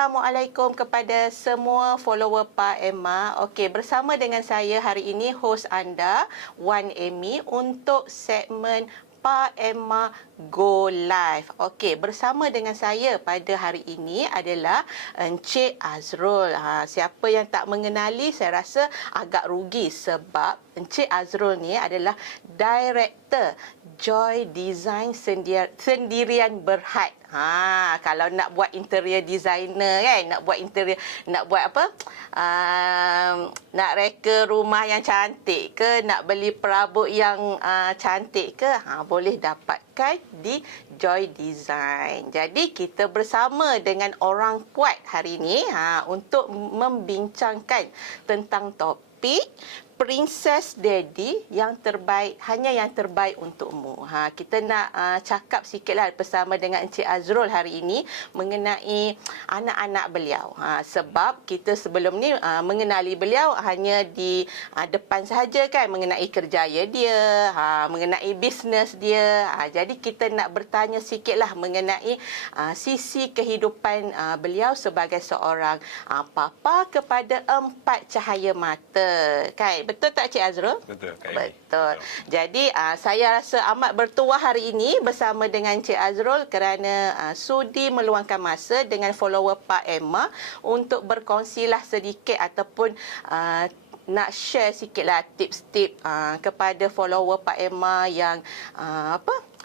Assalamualaikum kepada semua follower Pak Emma. Okey, bersama dengan saya hari ini host anda Wan Amy untuk segmen Pak Emma Go Live. Okey, bersama dengan saya pada hari ini adalah Encik Azrul. Siapa yang tak mengenali saya rasa agak rugi sebab Encik Azrul ni adalah Director Joy Design Sendirian Berhad. Kalau nak buat interior designer kan, nak buat apa? Nak reka rumah yang cantik ke, nak beli perabot yang cantik ke, boleh dapatkan di Joy Design. Jadi kita bersama dengan orang kuat hari ini untuk membincangkan tentang topik Princess Daddy yang terbaik, hanya yang terbaik untukmu. Kita nak cakap sikitlah bersama dengan Encik Azrul hari ini mengenai anak-anak beliau. Sebab kita sebelum ni mengenali beliau hanya di depan sahaja kan, mengenai kerjaya dia, mengenai bisnes dia. Jadi kita nak bertanya sikitlah mengenai sisi kehidupan beliau sebagai seorang papa kepada 4 cahaya mata. Kan? Betul tak Cik Azrul? Betul, Kak Amy. Betul. Jadi saya rasa amat bertuah hari ini bersama dengan Cik Azrul kerana sudi meluangkan masa dengan follower Pak Emma untuk berkongsilah sedikit ataupun nak share sikitlah tips-tips kepada follower Pak Emma yang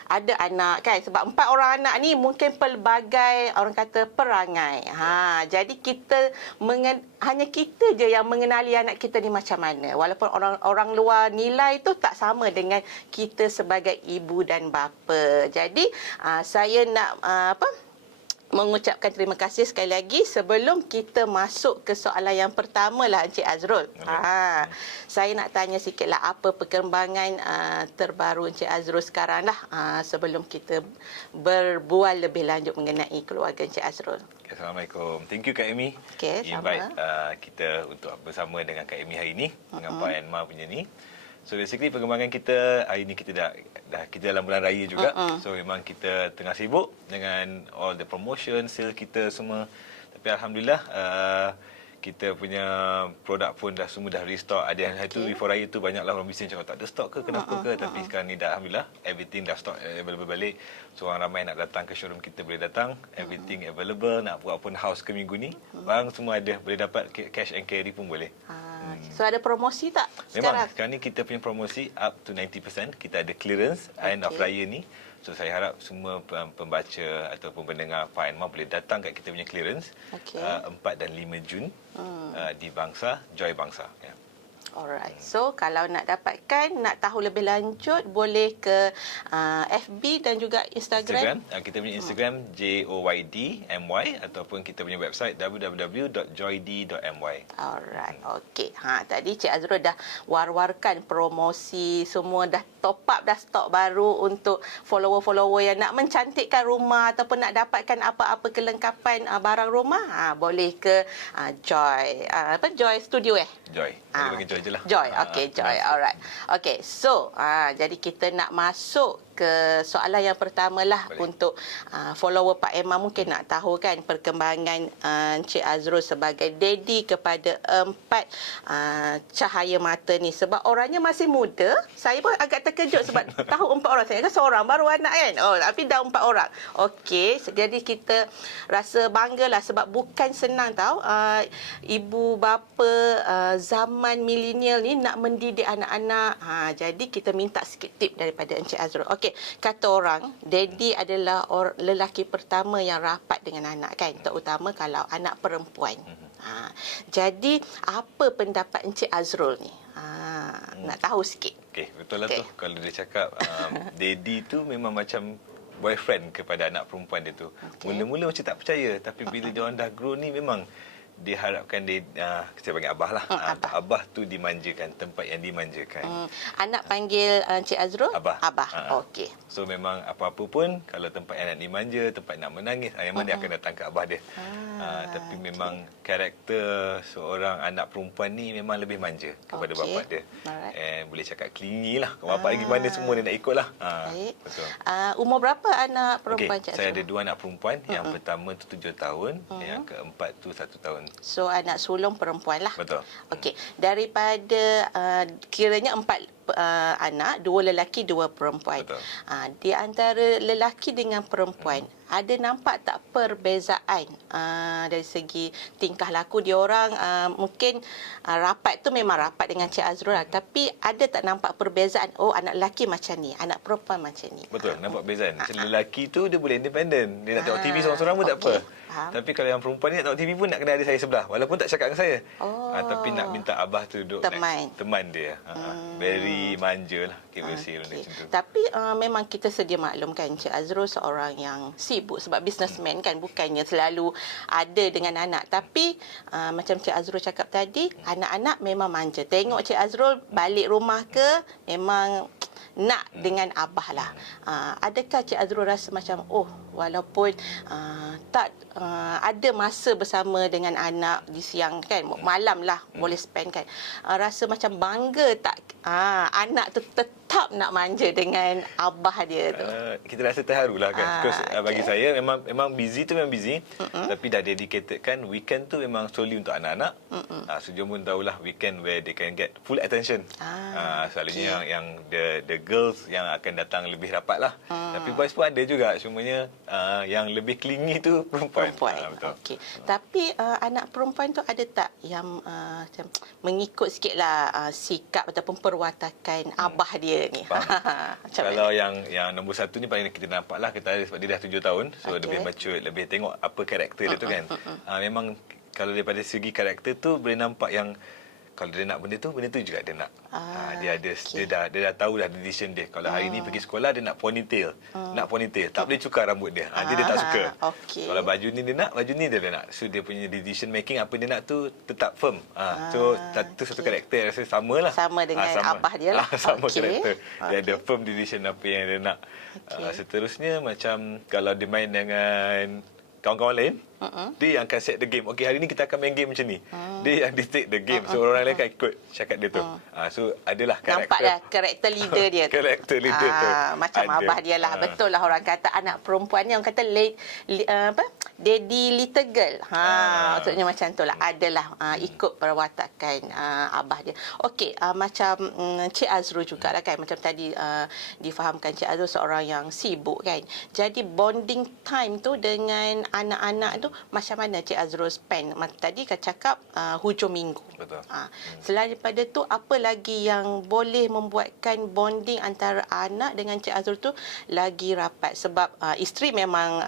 ada anak kan, sebab 4 orang anak ni mungkin pelbagai orang kata perangai. Jadi kita hanya kita je yang mengenali anak kita ni macam mana. Walaupun orang luar nilai tu tak sama dengan kita sebagai ibu dan bapa. Jadi saya nak mengucapkan terima kasih sekali lagi sebelum kita masuk ke soalan yang pertama lah Encik Azrul. Saya nak tanya sikitlah apa perkembangan terbaru Encik Azrul sekarang lah sebelum kita berbual lebih lanjut mengenai keluarga Encik Azrul. Assalamualaikum. Thank you Kak Amy. Okay, invite kita untuk bersama dengan Kak Amy hari ini dengan Pak Emma punya ni. So basically perkembangan kita hari ni kita kita dalam bulan raya juga. So memang kita tengah sibuk dengan all the promotion, sale kita semua. Tapi alhamdulillah kita punya produk pun semua dah restock. Ada yang itu before raya tu banyaklah orang bisnes cakap tak ada stok ke kenapa ke, tapi sekarang ni dah alhamdulillah everything dah stock available balik. So orang ramai nak datang ke showroom kita boleh datang, everything available. Nak buat open house ke minggu ni, barang semua ada, boleh dapat cash and carry pun boleh. So ada promosi tak sekarang? Memang sekarang ni kita punya promosi up to 90%. Kita ada clearance end of raya ni. So saya harap semua pembaca ataupun pendengar Pak Emma boleh datang kat kita punya clearance 4 dan 5 Jun di Bangsa, Joy Bangsa. Alright. So kalau nak dapatkan, nak tahu lebih lanjut, boleh ke FB dan juga Instagram. Kita punya Instagram JOYDMY ataupun kita punya website www.joyd.my. Alright. Okey. Tadi Cik Azrul dah war-warkan promosi, semua dah top up dah stok baru untuk follower-follower yang nak mencantikkan rumah ataupun nak dapatkan apa-apa kelengkapan barang rumah, boleh ke Joy. Joy Studio Joy. Bagi Joy je lah. Joy. Okey, Joy. Alright. Okey, so jadi kita nak masuk ke soalan yang pertama lah. Boleh. Untuk follower Pak Emma mungkin nak tahu kan perkembangan Encik Azrul sebagai daddy kepada 4 cahaya mata ni. Sebab orangnya masih muda. Saya pun agak terkejut sebab tahu 4 orang. Saya kan seorang baru anak kan. Tapi dah 4 orang. Okey, jadi kita rasa banggalah sebab bukan senang tahu ibu bapa zaman milenial ni nak mendidik anak-anak. Jadi kita minta sikit tip daripada Encik Azrul. Okey, kata orang, daddy adalah lelaki pertama yang rapat dengan anak kan, terutama kalau anak perempuan. Jadi apa pendapat Encik Azrul ni? Nak tahu sikit. Okey, betul lah tu. Kalau dia cakap daddy tu memang macam boyfriend kepada anak perempuan dia tu. Mula-mula macam tak percaya, tapi bila dia orang dah grow ni memang diharapkan saya panggil abah lah. Abah tu dimanjakan, tempat yang dimanjakan. Anak panggil Encik Azrul? Abah. Okey. So memang apa-apa pun kalau tempat yang nak dimanja, tempat nak menangis, memang dia akan datang ke abah dia. Tapi memang karakter seorang anak perempuan ni memang lebih manja kepada bapa dia. And boleh cakap clingy lah. Bapa dia gimana semua dia nak ikut lah. Baik. Betul. Umur berapa anak perempuan Encik Azrul? Saya ada 2 anak perempuan. Yang pertama tu 7 tahun, yang keempat tu 1 tahun. So anak sulung perempuan lah. Betul. Okey, daripada kiranya 4 anak, 2 lelaki, 2 perempuan. Betul. Di antara lelaki dengan perempuan, ada nampak tak perbezaan dari segi tingkah laku diorang? Mungkin rapat tu memang rapat dengan Cik Azrul, tapi ada tak nampak perbezaan? Oh, anak lelaki macam ni, anak perempuan macam ni. Betul, nampak perbezaan. Macam lelaki tu dia boleh independen. Dia nak tengok TV seorang-seorang pun tak apa. Tapi kalau yang perempuan ni nak tengok TV pun nak kena ada saya sebelah. Walaupun tak cakap dengan saya. Tapi nak minta abah tu duduk teman dia. Very manja lah. Macam tu. Tapi memang kita sedia maklumkan Cik Azrul seorang yang sibuk sebab businessman kan, bukannya selalu ada dengan anak. Tapi macam Cik Azrul cakap tadi, anak-anak memang manja. Tengok Cik Azrul balik rumah ke, memang nak dengan abah lah. Adakah Cik Azrul rasa macam, walaupun tak ada masa bersama dengan anak di siang kan, malam lah boleh spend kan, rasa macam bangga tak anak tu tetap nak manja dengan abah dia tu? Kita rasa terharu lah kan. Because bagi saya memang busy tu memang busy, tapi dah dedicated kan. Weekend tu memang solely untuk anak-anak. So jom pun tahulah weekend where they can get full attention. Selalunya yang the girls yang akan datang lebih rapat lah. Tapi boys pun ada juga. Cumanya yang lebih clingy tu perempuan. Betul. Okey. Tapi anak perempuan tu ada tak yang macam mengikut sikitlah sikap ataupun perwatakan abah dia ni? Kalau yang nombor 1 ni paling kita nampak lah, kita ada sebab dia dah 7 tahun. So lebih mature, lebih tengok apa karakter dia tu kan. Memang kalau daripada segi karakter tu boleh nampak yang kalau dia nak benda tu juga dia nak. Dia dah tahu dah decision dia. Kalau hari ni pergi sekolah dia nak ponytail. Tak boleh cukar rambut dia. Dia tak suka. Kalau baju ni dia nak, baju ni dia nak. So dia punya decision making apa dia nak tu tetap firm. So tu satu karakter rasa samalah. Sama dengan abah dia lah. Sama karakter. Dia ada firm decision apa yang dia nak. Seterusnya macam kalau dia main dengan kawan-kawan lain, dia yang akan set the game. Okey, hari ni kita akan main game macam ni. Dia yang dictate the game. So orang lain akan ikut cakap dia tu. So adalah karakter. Nampak dah karakter leader dia tu. Karakter leader tu. Macam abah dia lah. Betul lah orang kata anak perempuan ni orang kata daddy little girl. Maksudnya macam tu lah. Adalah ikut perwatakan abah dia. Okey, macam Cik Azrul jugalah kan. Macam tadi difahamkan Cik Azrul seorang yang sibuk kan. Jadi bonding time tu dengan anak-anak tu macam mana Cik Azrul spend? Tadi kan cakap hujung minggu. Betul. Selain daripada tu, apa lagi yang boleh membuatkan bonding antara anak dengan Cik Azrul tu lagi rapat? Sebab isteri memang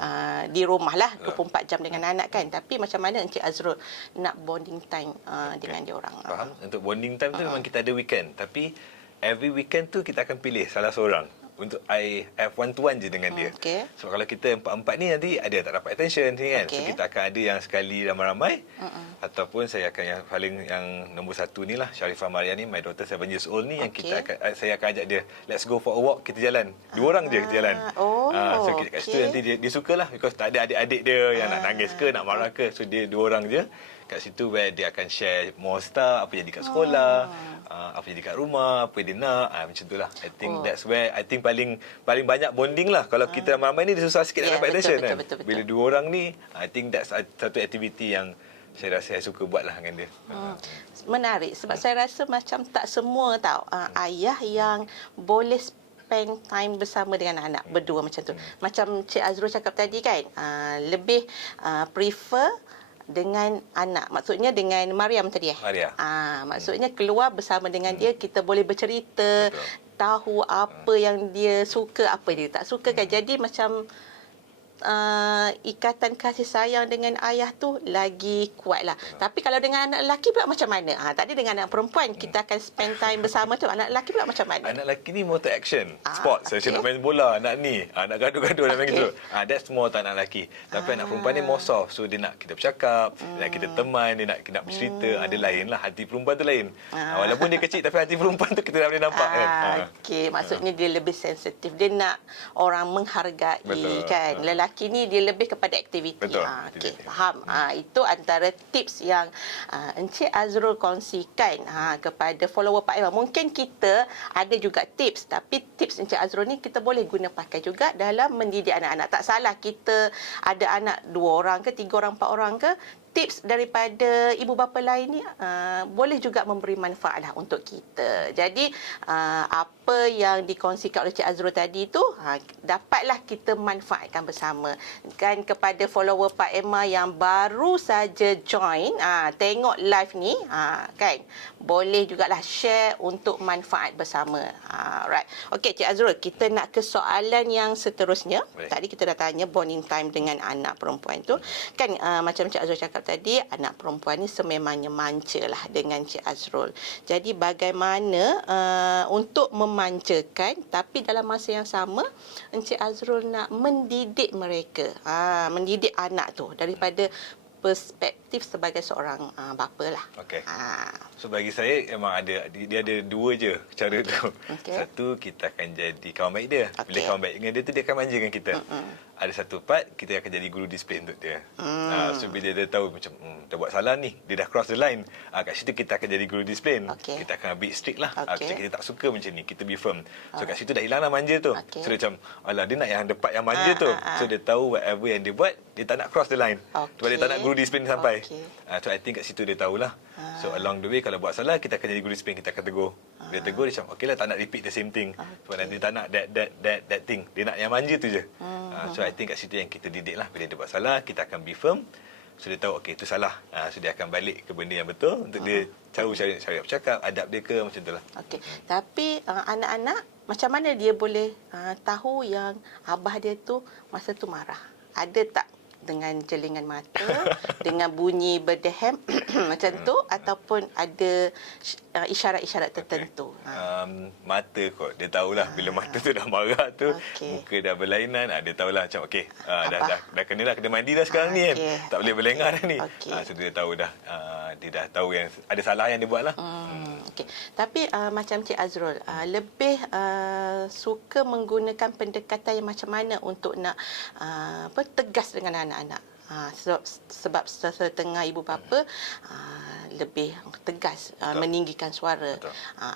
di rumah lah 24 jam dengan anak kan. Tapi macam mana Cik Azrul nak bonding time dengan dia orang? Faham? Untuk bonding time tu memang kita ada weekend. Tapi every weekend tu kita akan pilih salah seorang untuk I have one-to-one je dengan dia. So kalau kita empat-empat ni nanti ada tak dapat attention ni kan. So kita akan ada yang sekali ramai-ramai ataupun saya akan yang paling yang nombor 1 ni lah, Sharifah Maria ni, my daughter 7 years old ni, yang saya akan ajak dia, let's go for a walk, kita jalan. 2 orang je kita jalan. So kat situ nanti dia sukalah, because tak ada adik-adik dia yang nak nangis ke nak marah ke. So dia 2 orang je kat situ where dia akan share more stuff, apa yang jadi kat sekolah, apa yang jadi kat rumah, apa yang dia nak, macam tu lah. I think that's where I think paling banyak bonding lah. Kalau kita ramai-ramai ni dia susah sikit nak dapat attention kan. Bila 2 orang ni, I think that's satu aktiviti yang saya rasa saya suka buat lah dengan dia. Menarik sebab saya rasa macam tak semua tau ayah yang boleh spend time bersama dengan anak berdua macam tu. Macam Cik Azrul cakap tadi kan, lebih prefer dengan anak. Maksudnya dengan Mariam tadi Maria. Maksudnya keluar bersama dengan dia, kita boleh bercerita. Betul. Tahu apa yang dia suka, apa dia tak suka kan. Jadi macam ikatan kasih sayang dengan ayah tu lagi kuat lah. Tapi kalau dengan anak lelaki pula macam mana? Tadi dengan anak perempuan kita akan spend time bersama tu. Anak lelaki pula macam mana? Anak lelaki ni motor action, sport. Saya okey. nak main bola, nak ni, nak gaduh-gaduh nak main Okey. gitu. That's more tak anak lelaki. Tapi anak perempuan ni more soft. So dia nak kita bercakap, dia nak kita teman, dia nak bercerita. Ada lain lah, hati perempuan tu lain. Walaupun dia kecil tapi hati perempuan tu kita dah boleh nampak kan. Okey, maksudnya dia lebih sensitif. Dia nak orang menghargai. Betul. Kan. Lelaki ni dia lebih kepada aktiviti. Betul. Okey, faham. Itu antara tips yang Encik Azrul kongsikan kepada follower Pak Emma. Mungkin kita ada juga tips, tapi tips Encik Azrul ni kita boleh guna pakai juga dalam mendidik anak-anak. Tak salah kita ada anak 2 orang ke 3 orang 4 orang ke, tips daripada ibu bapa lain ni boleh juga memberi manfaat lah untuk kita. Jadi apa yang dikongsikan oleh Cik Azrul tadi tu dapatlah kita manfaatkan bersama. Kan kepada follower Pak Emma yang baru saja join tengok live ni kan, boleh jugalah share untuk manfaat bersama. Right. Okey Cik Azrul, kita nak ke soalan yang seterusnya. Baik. Tadi kita dah tanya bonding time dengan anak perempuan tu. Kan macam Cik Azrul cakap tadi, anak perempuan ni sememangnya manja lah dengan Cik Azrul. Jadi bagaimana untuk memanjakan tapi dalam masa yang sama Encik Azrul nak mendidik mereka, mendidik anak tu daripada perspektif sebagai seorang bapa lah. Okey. So bagi saya memang dia ada 2 je cara tu. Okey. Satu, kita akan jadi kawan baik dia. Bila Okey. kawan baik dengan dia tu, dia akan manjakan kita. Ada satu part kita akan jadi guru disiplin untuk dia. So bila dia tahu macam kita buat salah ni, dia dah cross the line. Kat situ kita akan jadi guru disiplin. Okey. Kita akan be strict lah. Okey. Macam kita tak suka macam ni, kita be firm. So kat situ dah hilang lah manja tu. Okey. So dia macam, alah dia nak yang part yang manja tu. So dia tahu whatever yang dia buat, dia tak nak cross the line. Sebab dia tak nak guru disiplin sampai. Okey. So I think kat situ dia tahulah. So along the way kalau buat salah, kita akan jadi guru disiplin, kita akan tegur. Dia tegur, dia macam okeylah, tak nak repeat the same thing. Sebab nanti tak nak that thing. Dia nak yang manja tu je. So I think kat situ yang kita didik lah. Bila dia buat salah, kita akan be firm. So dia tahu okey itu salah. So dia akan balik ke benda yang betul untuk dia tahu cara bercakap, adab dia ke macam tu lah. Okey. Tapi anak-anak macam mana dia boleh tahu yang abah dia tu masa tu marah? Ada tak dengan jelingan mata, dengan bunyi berdehem macam tu, ataupun ada isyarat-isyarat tertentu? Mata kot. Dia tahulah bila mata tu dah marah tu, Okey. muka dah berlainan, dia tahulah macam okey, dah kenalah, kena mandi dah sekarang ni kan. Okey. Tak boleh berlengah dah ni. Okey. So dia tahu dah, dia dah tahu yang ada salah yang dia buat lah. Okey. Tapi macam Cik Azrul, lebih suka menggunakan pendekatan yang macam mana untuk nak tegas dengan anak-anak? Sebab setengah ibu bapa lebih tegas, meninggikan suara,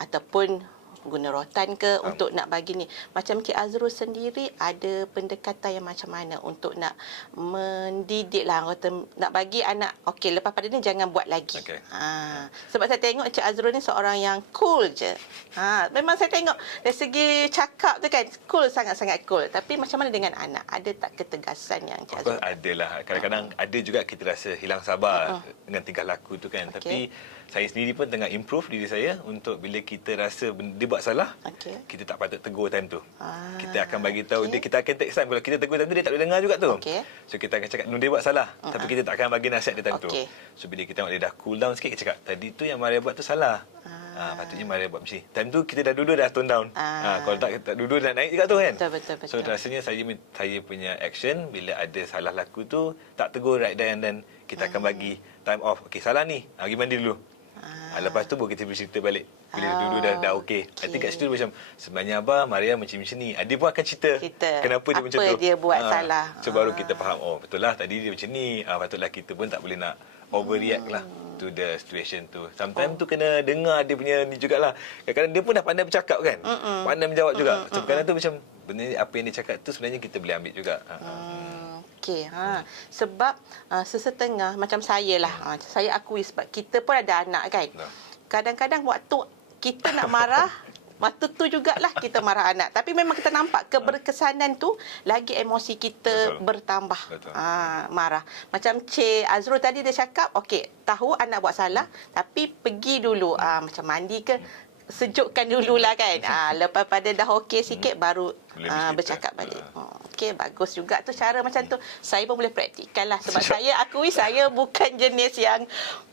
ataupun guna rotan ke untuk nak bagi ni. Macam Cik Azrul sendiri ada pendekatan yang macam mana untuk nak mendidik lah, nak bagi anak okey lepas pada ni jangan buat lagi. Okey. Sebab saya tengok Cik Azrul ni seorang yang cool je. Memang saya tengok dari segi cakap tu kan cool, sangat-sangat cool. Tapi macam mana dengan anak? Ada tak ketegasan yang Cik Azrul? Adalah. Kadang-kadang ada juga kita rasa hilang sabar dengan tingkah laku tu kan. Tapi saya sendiri pun tengah improve diri saya untuk bila kita rasa dia buat salah, kita tak patut tegur time tu. Kita akan bagi tahu dia, kita akan take time. Kalau kita tegur time tu, dia tak boleh dengar juga tu. So kita akan cakap dia buat salah, tapi kita tak akan bagi nasihat dia time tu. So bila kita tengok dia dah cool down sikit, kita cakap tadi tu yang Maria buat tu salah. Patutnya Maria buat mesti. Time tu kita dah duduk dah tone down. Kalau tak duduk dah naik juga tu kan. Betul. So rasanya saya punya action bila ada salah laku tu, tak tegur right there and then, kita akan bagi time off. Okey, salah ni, pergi mandi dulu. Lepas tu baru kita bercerita balik. Bila dulu dah okey. Nanti kat situ macam sebenarnya abah Maria macam ni. Dia pun akan cerita kenapa dia macam tu. Apa dia buat salah. So baru kita faham, oh betul lah tadi dia macam ni. Patutlah kita pun tak boleh nak overreact lah to the situation tu. Sometimes tu kena dengar dia punya ni jugalah. Kadang-kadang dia pun dah pandai bercakap kan. Pandai menjawab juga. Macam kadang tu macam benda apa yang dia cakap tu sebenarnya kita boleh ambil juga. Okey, sebab sesetengah macam saya lah. Saya akui sebab kita pun ada anak kan. Kadang-kadang waktu kita nak marah, waktu tu jugalah kita marah anak. Tapi memang kita nampak keberkesanan tu lagi emosi kita bertambah. Marah. Macam Cik Azrul tadi dia cakap, okey, tahu anak buat salah, tapi pergi dulu macam mandi ke, sejukkan dululah kan. Lepas pada dah okey sikit baru bercakap balik. okey, bagus juga tu cara macam tu. Saya pun boleh praktikkan lah. Sebab saya akui saya bukan jenis yang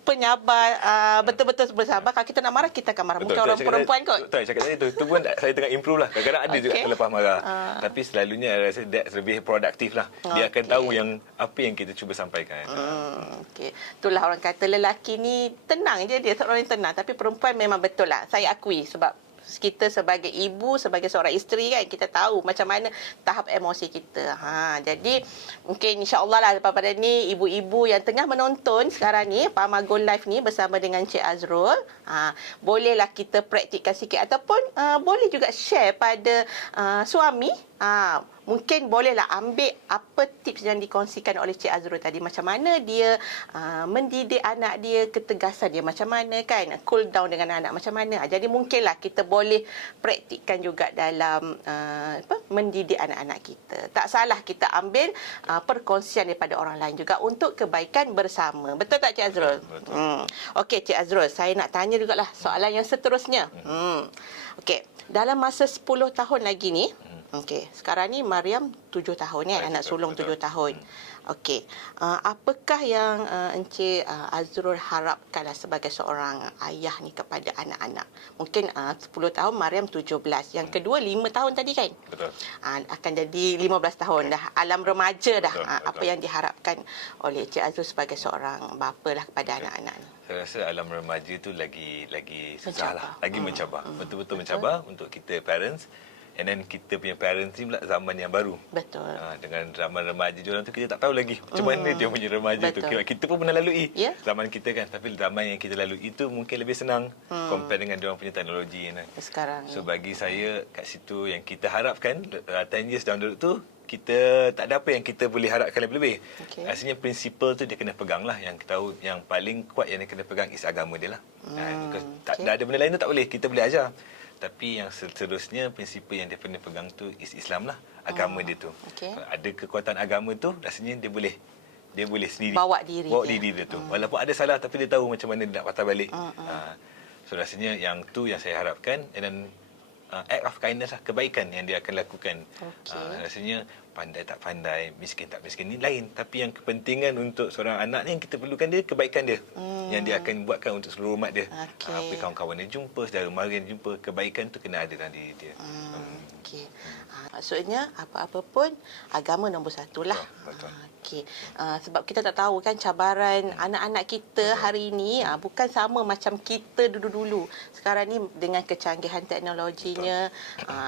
penyabar, betul-betul bersabar. Kalau kita nak marah, kita akan marah. Mungkin orang perempuan kot. Betul, cakap tadi tu pun saya tengah improve lah. Kadang-kadang ada juga terlepas marah. Tapi selalunya saya rasa that's lebih produktif lah. Dia akan tahu yang apa yang kita cuba sampaikan. Okey. Itulah orang kata lelaki ni tenang je, dia seorang yang tenang. Tapi perempuan memang betul lah. Saya akui sebab kita sebagai ibu, sebagai seorang isteri kan, kita tahu macam mana tahap emosi kita. Jadi mungkin insya-Allah lah lepas pada ni ibu-ibu yang tengah menonton sekarang ni Pak Amago Live ni bersama dengan Cik Azrul, bolehlah kita praktikkan sikit ataupun boleh juga share pada suami. Mungkin bolehlah ambil apa tips yang dikongsikan oleh Cik Azrul tadi, macam mana dia mendidik anak dia, ketegasan dia macam mana kan, cool down dengan anak macam mana. Jadi mungkinlah kita boleh praktikkan juga dalam mendidik anak-anak kita. Tak salah kita ambil perkongsian daripada orang lain juga untuk kebaikan bersama. Betul tak Cik Azrul? Betul. Okey Cik Azrul, saya nak tanya jugalah soalan yang seterusnya. Okey, dalam masa 10 tahun lagi ni, okey, sekarang ni Mariam 7 tahun kan, anak sulung 7 tahun. Okey, apakah yang Encik Azrul harapkanlah sebagai seorang ayah ni kepada anak-anak? Mungkin 10 tahun, Mariam 17. Yang kedua 5 tahun tadi kan? Betul. Akan jadi 15 tahun dah, alam remaja dah. Betul. Apa yang diharapkan oleh Encik Azrul sebagai seorang bapa lah kepada anak-anak ni? Saya rasa alam remaja tu lagi susah lah, lagi mencabar. Betul-betul Betul. mencabar untuk kita parents. And then kita punya parents ni pula zaman yang baru. Betul. Dengan zaman remaja diorang tu kita tak tahu lagi macam mana dia punya remaja tu. Kita pun pernah lalui zaman kita kan. Tapi zaman yang kita lalui itu mungkin lebih senang compare dengan diorang punya teknologi kan. Sekarang So bagi saya kat situ yang kita harapkan 10 years down the road tu, kita tak ada apa yang kita boleh harapkan lebih-lebih. Rasanya prinsipal tu dia kena pegang lah. Yang kita tahu yang paling kuat yang dia kena pegang is agama dia lah. Tak ada benda lain tu tak boleh. Kita boleh ajar. Tapi yang seterusnya prinsipal yang dia kena pegang tu is Islam lah, agama dia tu. Kalau ada kekuatan agama tu, rasanya dia boleh sendiri bawa diri dia tu. Walaupun ada salah tapi dia tahu macam mana dia nak patah balik. So rasanya yang tu yang saya harapkan. And then act of kindness lah, kebaikan yang dia akan lakukan. Rasanya pandai tak pandai, miskin tak miskin ni lain. Tapi yang kepentingan untuk seorang anak ni yang kita perlukan dia, kebaikan dia. Yang dia akan buatkan untuk seluruh umat dia. Apa kawan-kawan dia jumpa, saudara mara dia jumpa, kebaikan tu kena ada dalam diri dia. Maksudnya apa-apa pun agama nombor satu lah. Betul. Sebab kita tak tahu kan cabaran anak-anak kita hari ini bukan sama macam kita dulu-dulu. Sekarang ni dengan kecanggihan teknologinya,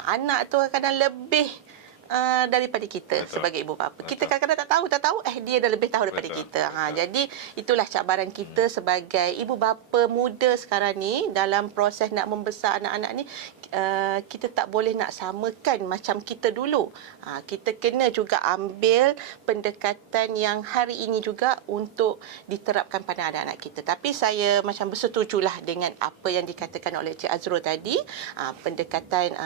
anak tu kadang lebih daripada kita sebagai ibu bapa. Kita kadang-kadang tak tahu dia dah lebih tahu daripada kita. Jadi itulah cabaran kita sebagai ibu bapa muda sekarang ni dalam proses nak membesar anak-anak ni. Kita tak boleh nak samakan macam kita dulu. Kita kena juga ambil pendekatan yang hari ini juga untuk diterapkan pada anak-anak kita. Tapi saya macam bersetujulah dengan apa yang dikatakan oleh Cik Azrul tadi. Pendekatan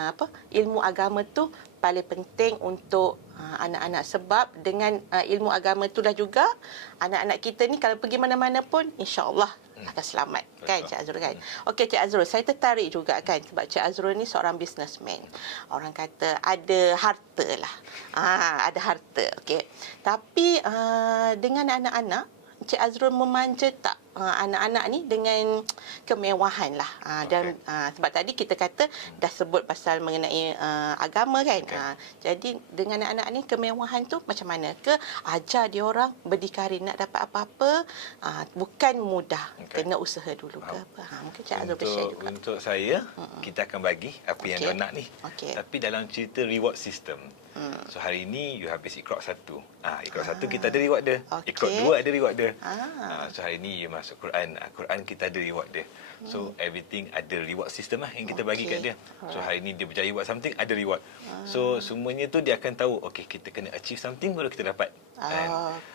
ilmu agama tu paling penting untuk anak-anak, sebab dengan ilmu agama itulah juga anak-anak kita ni kalau pergi mana-mana pun insya-Allah akan selamat. Kan Cik Azrul kan? Okey Cik Azrul, saya tertarik juga kan sebab Cik Azrul ni seorang businessman. Orang kata ada harta lah. Ada harta. Okey. Tapi dengan anak-anak, Cik Azrul memanja tak anak-anak ni dengan kemewahan lah. Dan sebab tadi kita kata dah sebut pasal mengenai agama kan. Jadi dengan anak-anak ni kemewahan tu macam mana? Ke ajar dia orang berdikari nak dapat apa-apa bukan mudah. Kena usaha dulu ke apa. Mungkin Cik Azrul share juga. Untuk saya, kita akan bagi apa yang dia nak ni. Tapi dalam cerita reward system. So hari ini you habis Iqra 1. Iqra 1 kita ada reward dia. Iqra 2 ada reward dia. So hari ini you masuk Quran. Quran kita ada reward dia. So everything ada reward system lah yang kita bagi kat dia. So hari ini dia berjaya buat something, ada reward. So semuanya tu dia akan tahu, okay, kita kena achieve something baru kita dapat.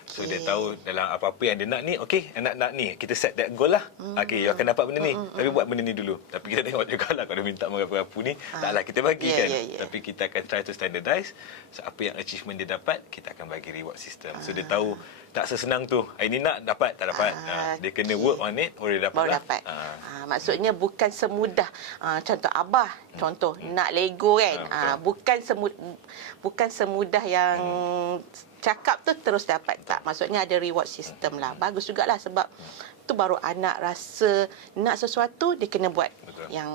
So dia tahu dalam apa-apa yang dia nak ni, okay, nak ni, kita set that goal lah. Okay, you akan dapat benda ni, tapi buat benda ni dulu. Tapi kita tengok juga lah kalau dia minta merapu-rapu ni, taklah kita bagi kan. Tapi kita akan try to standardize. So apa yang achievement dia dapat, kita akan bagi reward system. So dia tahu tak sesenang tu. Ini nak dapat, tak dapat. Dia kena work on it, baru dia dapat. Maksudnya bukan semudah contoh abah, contoh nak Lego kan. Bukan semudah yang cakap tu terus dapat. Tak, maksudnya ada reward system lah. Bagus jugalah sebab tu baru anak rasa nak sesuatu dia kena buat. Betul. Yang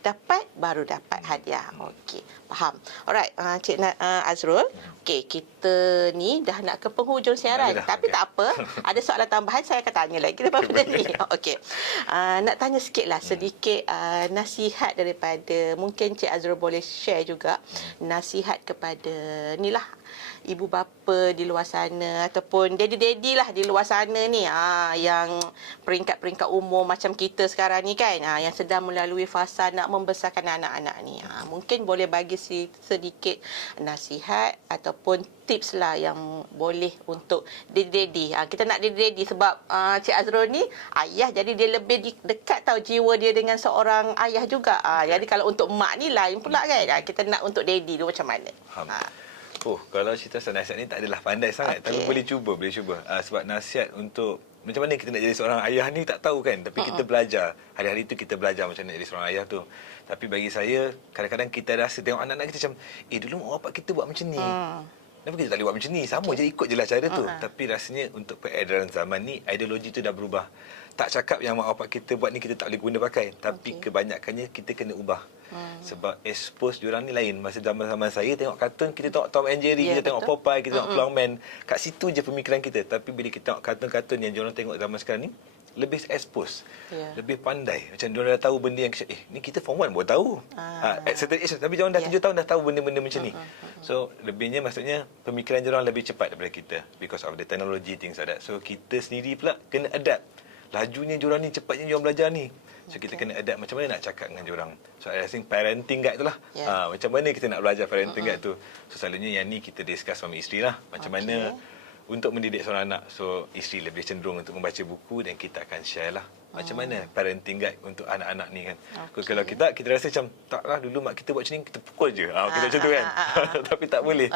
dapat baru dapat hadiah. Okey, faham. Alright, Cik Azrul. Okey, kita ni dah nak ke penghujung siaran. Dah, Tapi okey. tak apa, ada soalan tambahan saya akan tanya lagi lepas benda ni. Okey. Nak tanya sikitlah sedikit nasihat daripada, mungkin Cik Azrul boleh share juga nasihat kepada nilah ibu bapa di luar sana ataupun daddy-daddy lah di luar sana ni yang peringkat-peringkat umur macam kita sekarang ni kan, yang sedang melalui fasa nak membesarkan anak-anak ni. Mungkin boleh bagi sedikit nasihat ataupun tips lah yang boleh untuk daddy-daddy. Kita nak daddy-daddy sebab Cik Azrul ni ayah, jadi dia lebih dekat tahu jiwa dia dengan seorang ayah juga. Jadi kalau untuk mak ni lain pula kan. Kita nak untuk daddy tu macam mana? Kalau cerita pasal nasihat ni tak adalah pandai sangat. Tapi boleh cuba. Sebab nasihat untuk macam mana kita nak jadi seorang ayah ni tak tahu kan. Tapi kita belajar. Hari-hari tu kita belajar macam mana jadi seorang ayah tu. Tapi bagi saya, kadang-kadang kita rasa tengok anak-anak kita macam, dulu mak bapak kita buat macam ni. Kenapa kita tak boleh buat macam ni? Sama je, ikut je lah cara tu. Tapi rasanya untuk peredaran zaman ni, ideologi tu dah berubah. Tak cakap yang mak bapak kita buat ni kita tak boleh guna pakai. Tapi kebanyakannya kita kena ubah. Sebab expose diorang ni lain. Masa zaman-zaman saya tengok kartun, kita tengok Tom and Jerry, kita tengok Popeye, kita tengok Clownman. Kat situ je pemikiran kita. Tapi bila kita tengok kartun-kartun yang diorang tengok zaman sekarang ni, lebih expose, lebih pandai. Macam diorang dah tahu benda yang ni kita form 1 baru tahu. At certain age, tapi diorang dah 7 tahun dah tahu benda-benda macam ni. So lebihnya maksudnya pemikiran diorang lebih cepat daripada kita because of the technology, things like that. So kita sendiri pula kena adapt. Lajunya diorang ni, cepatnya diorang belajar ni. So kita kena adapt macam mana nak cakap dengan diorang. So I think parenting guide tu lah. Macam mana kita nak belajar parenting guide tu. So selalunya yang ni kita discuss suami isteri lah. Macam mana untuk mendidik seorang anak. So isteri lebih cenderung untuk membaca buku dan kita akan share lah macam mana parenting guide untuk anak-anak ni kan. Kalau kita rasa macam taklah dulu mak kita buat macam ni, kita pukul je. Kita macam tu kan. Tapi tak boleh.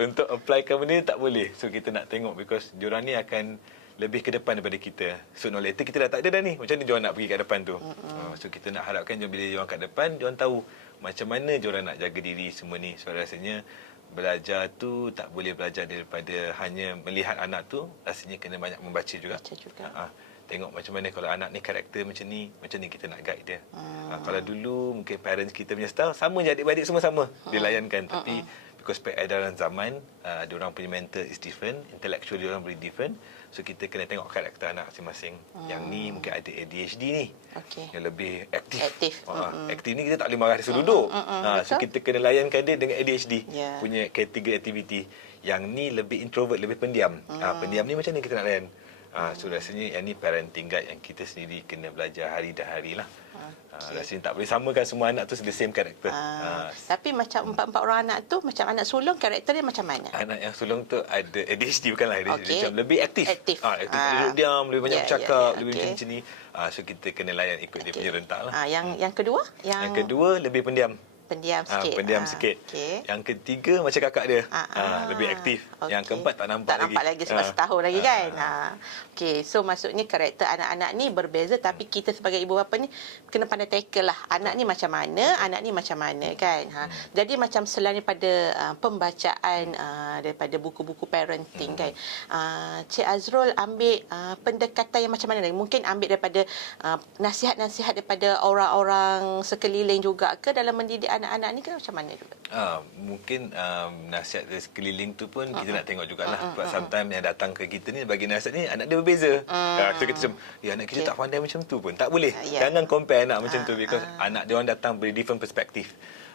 Untuk applykan benda ni tak boleh. So kita nak tengok because diorang ni akan lebih ke depan daripada kita. Sooner or later kita dah tak ada dah ni. Macam mana diorang nak pergi kat depan tu. So kita nak harapkan bila diorang kat depan, diorang tahu macam mana diorang nak jaga diri semua ni. So rasanya belajar tu tak boleh belajar daripada hanya melihat anak tu. Rasanya kena banyak membaca juga. Tengok macam mana kalau anak ni karakter macam ni kita nak guide dia. Kalau dulu mungkin parents kita punya style sama je, adik-beradik semua sama dilayankan. Tapi because peredaran zaman, diorang punya mental is different, intellectual diorang very different. So kita kena tengok karakter anak masing-masing. Yang ni mungkin ada ADHD ni, yang lebih aktif. Aktif ni kita tak boleh marah dia suruh duduk. So kita kena layankan dia dengan ADHD punya kategori aktiviti. Yang ni lebih introvert, lebih pendiam. Pendiam ni macam ni kita nak layan. So rasanya yang ni parenting guide yang kita sendiri kena belajar hari dah hari lah. Rasanya tak boleh samakan semua anak tu the same karakter. Tapi macam 4 orang anak tu, macam anak sulung karakter dia macam mana? Anak yang sulung tu ada ADHD, bukanlah ADHD, macam lebih aktif. Duduk diam, lebih banyak bercakap, lebih macam ni. So kita kena layan ikut dia punya rentak lah. Yang kedua? Yang kedua lebih pendiam. Pendiam sikit. Pendiam sikit. Yang ketiga macam kakak dia. Lebih aktif. Yang keempat tak nampak lagi. Sebab setahun lagi kan. Okey, so maksudnya karakter anak-anak ni berbeza, tapi kita sebagai ibu bapa ni kena pandai tackle lah. Anak ni macam mana, anak ni macam mana kan. Jadi macam selain daripada pembacaan daripada buku-buku parenting kan, Cik Azrul ambil pendekatan yang macam mana lagi? Mungkin ambil daripada nasihat-nasihat daripada orang-orang sekeliling juga ke dalam mendidik anak-anak ni ke macam mana juga? Mungkin nasihat dari sekeliling tu pun kita nak tengok jugalah. Sebab sometimes yang datang ke kita ni bagi nasihat ni anak dia berbeza. So kita macam anak kita tak pandai macam tu pun. Tak boleh. Jangan compare anak macam tu because anak dia orang datang dari different perspektif.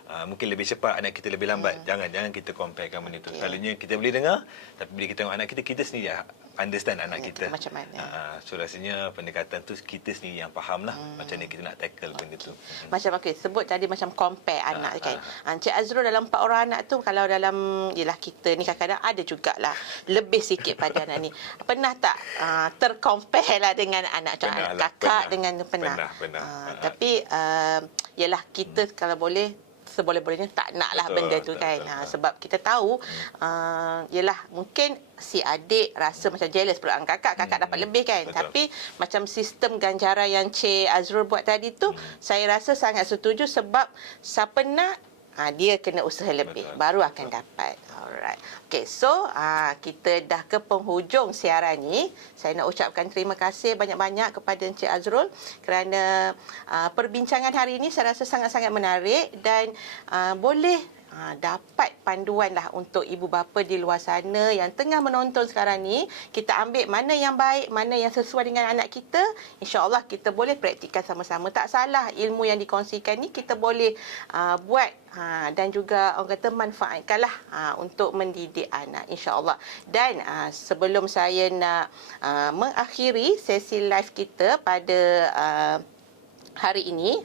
Mungkin lebih cepat, anak kita lebih lambat. Jangan kita comparekan benda tu. Selalunya kita boleh dengar, tapi bila kita tengok anak kita sendiri understand anak kita. Macam mana? So rasanya pendekatan tu kita sendiri yang faham lah macam mana kita nak tackle benda tu. Macam sebut tadi macam compare anak kan. Cik Azrul dalam 4 orang anak tu, kalau dalam kita ni kadang-kadang ada jugalah lebih sikit pada anak ni. Pernah tak tercompare lah dengan anak kakak dengan pernah. Pernah. Tapi yalah kita kalau boleh seboleh-bolehnya tak naklah Betul, benda tu betul, kan. betul. Sebab kita tahu yelah mungkin si adik rasa macam jealous pula dengan kakak dapat lebih kan. Betul. Tapi macam sistem ganjaran yang Cik Azrul buat tadi tu, saya rasa sangat setuju sebab siapa nak dia kena usaha lebih. Betul. Baru akan dapat. Alright. Okay, so kita dah ke penghujung siaran ni. Saya nak ucapkan terima kasih banyak-banyak kepada Encik Azrul kerana perbincangan hari ini saya rasa sangat-sangat menarik dan boleh dapat panduan lah untuk ibu bapa di luar sana yang tengah menonton sekarang ni. Kita ambil mana yang baik, mana yang sesuai dengan anak kita. InsyaAllah kita boleh praktikkan sama-sama. Tak salah ilmu yang dikongsikan ni kita boleh buat dan juga orang kata manfaatkanlah untuk mendidik anak, insyaAllah. Dan sebelum saya nak mengakhiri sesi live kita pada hari ini,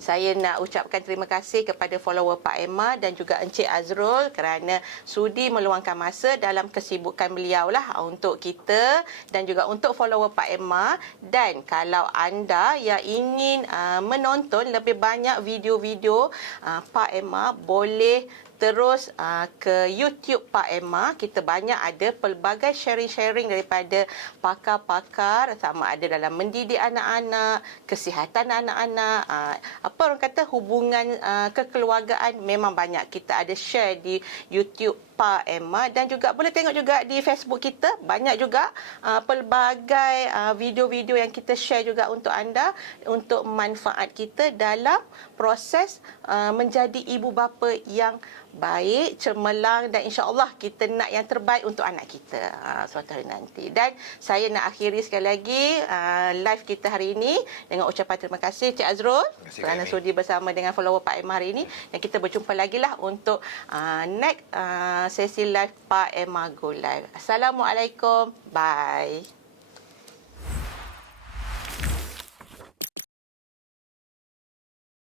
saya nak ucapkan terima kasih kepada follower Pak Emma dan juga Encik Azrul kerana sudi meluangkan masa dalam kesibukan beliau lah untuk kita dan juga untuk follower Pak Emma. Dan kalau anda yang ingin menonton lebih banyak video-video Pak Emma, boleh terus ke YouTube Pak Emma. Kita banyak ada pelbagai sharing-sharing daripada pakar-pakar, sama ada dalam mendidik anak-anak, kesihatan anak-anak, apa orang kata hubungan kekeluargaan, memang banyak kita ada share di YouTube Pak Emma. Dan juga boleh tengok juga di Facebook kita, banyak juga pelbagai video-video yang kita share juga untuk anda, untuk manfaat kita dalam proses menjadi ibu bapa yang baik, cemerlang, dan insya-Allah kita nak yang terbaik untuk anak kita suatu hari nanti. Dan saya nak akhiri sekali lagi live kita hari ini dengan ucapan terima kasih Cik Azrul kerana sudi bersama dengan follower Pak Emma hari ini, dan kita berjumpa lagi lah untuk next sesi live Pak Emma Go Live. Assalamualaikum. Bye.